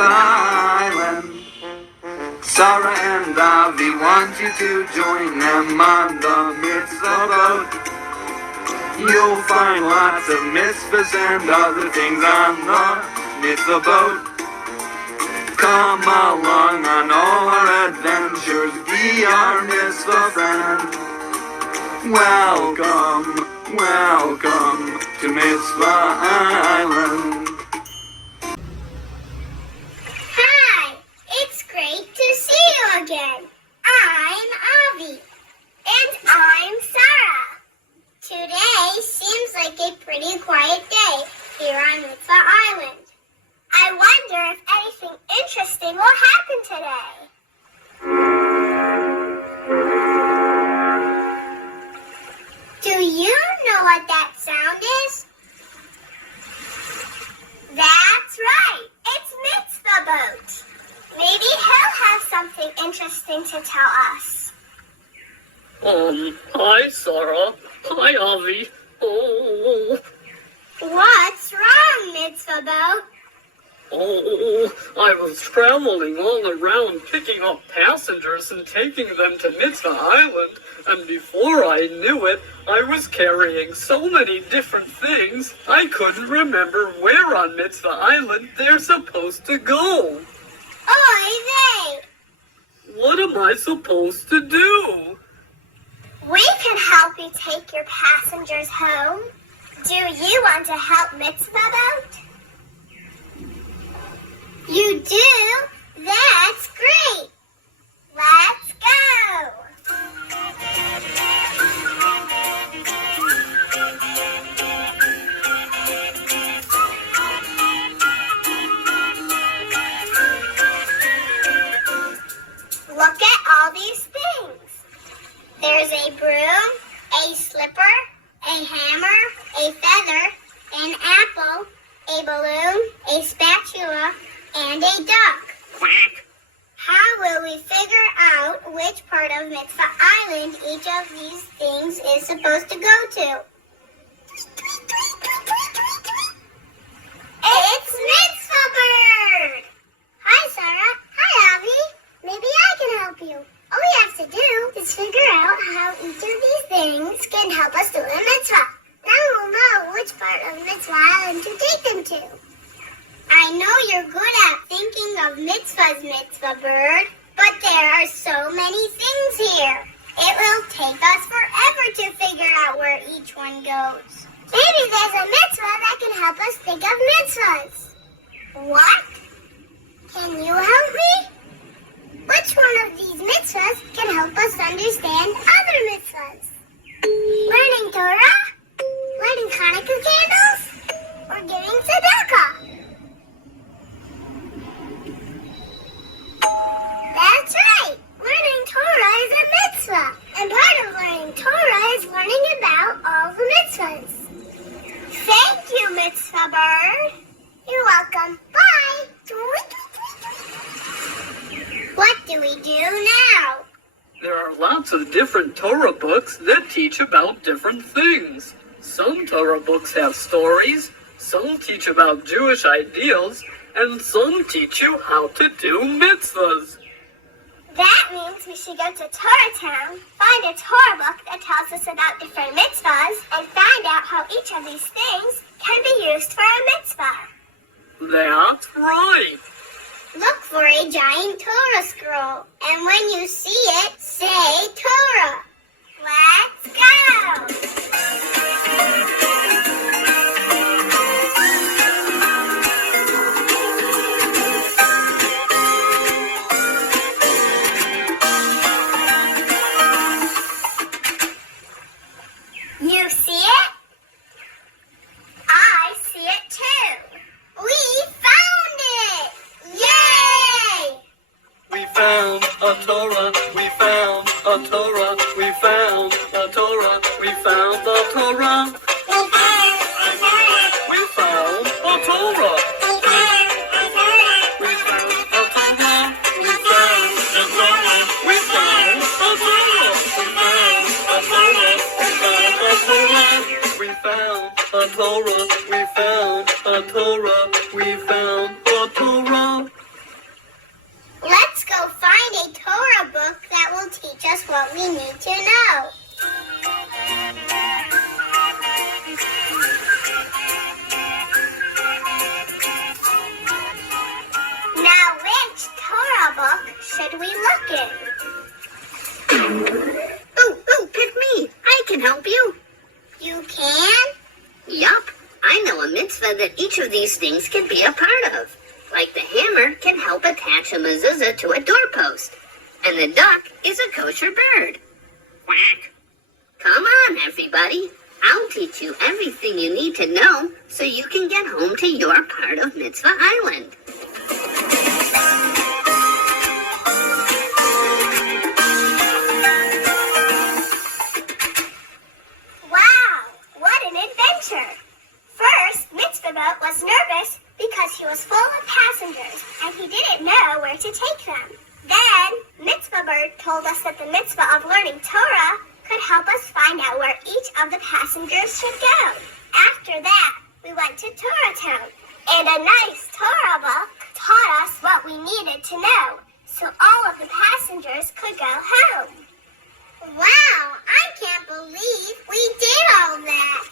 Island. Sarah and Avi want you to join them on the Mitzvah boat. You'll find lots of mitzvahs and other things on the Mitzvah boat. Come along on all our adventures, be our Mitzvah friend. Welcome, welcome to Mitzvah Island. Hi, it's great to see you again. I'm Avi. And I'm Sarah. Today seems like a pretty quiet day here on Mitzvah Island. I wonder if anything interesting will happen today. Do you know what that sound is? That's right, it's Mitzvah Boat. Maybe he'll have something interesting to tell us. Hi, Sarah. Hi, Avi. Oh. What's wrong, Mitzvah Boat? Oh, I was traveling all around picking up passengers and taking them to Mitzvah Island, and before I knew it, I was carrying so many different things, I couldn't remember where on Mitzvah Island they're supposed to go. Oy vey! What am I supposed to do? We can help you take your passengers home. Do you want to help Mitzvah Boat? You do? That's great! Let's go! Look at all these things. There's a broom, a slipper, a hammer, a feather, an apple, a balloon, a spatula, and a duck. Quack. How will we figure out which part of Mitzvah Island each of these things is supposed to go to? It's Mitzvah Bird! Hi, Sarah. Hi, Avi. Maybe I can help you. All we have to do is figure out how each of these things can help us do a mitzvah. Then we'll know which part of Mitzvah Island to take them to. I know you're good at thinking of mitzvahs, Mitzvah Bird, but there are so many things here. It will take us forever to figure out where each one goes. Maybe there's a mitzvah that can help us think of mitzvahs. What? Can you help me? Which one of these mitzvahs can help us understand other mitzvahs? Learning Torah? Lighting Hanukkah candles? Or giving tzedakah? That's right! Learning Torah is a mitzvah. And part of learning Torah is learning about all the mitzvahs. Thank you, Mitzvah Bird. You're welcome. Bye! What do we do now? There are lots of different Torah books that teach about different things. Some Torah books have stories, some teach about Jewish ideals, and some teach you how to do mitzvahs. That means we should go to Torah Town, find a Torah book that tells us about different mitzvahs, and find out how each of these things can be used for a mitzvah. That's right. Look for a giant Torah scroll, and when you see it, say Torah. Let's go! You see it? I see it too. We found it! Yay! We found a Torah, we found a Torah, we found a Torah, we found the Torah. We found a Torah. We found a Torah. We found a Torah. We found a Torah. We found a Torah. We found a Torah. We found a Torah. We found a Torah. us what we need to know. Now, which Torah book should we look in? Ooh, pick me. I can help you. You can? Yup. I know a mitzvah that each of these things can be a part of. Like the hammer can help attach a mezuzah to a doorpost. And the duck is a kosher bird. Quack. Come on, everybody. I'll teach you everything you need to know so you can get home to your part of Mitzvah Island. Wow, what an adventure! First, Mitzvah Boat was nervous because he was full of passengers and he didn't know where to take them. Then, Mitzvah Bird told us that the mitzvah of learning Torah could help us find out where each of the passengers should go. After that, we went to Torah Town, and a nice Torah book taught us what we needed to know, so all of the passengers could go home. Wow, I can't believe we did all that.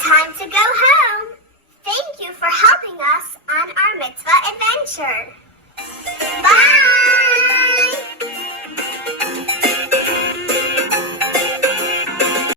Time to go home. Thank you for helping us on our mitzvah adventure.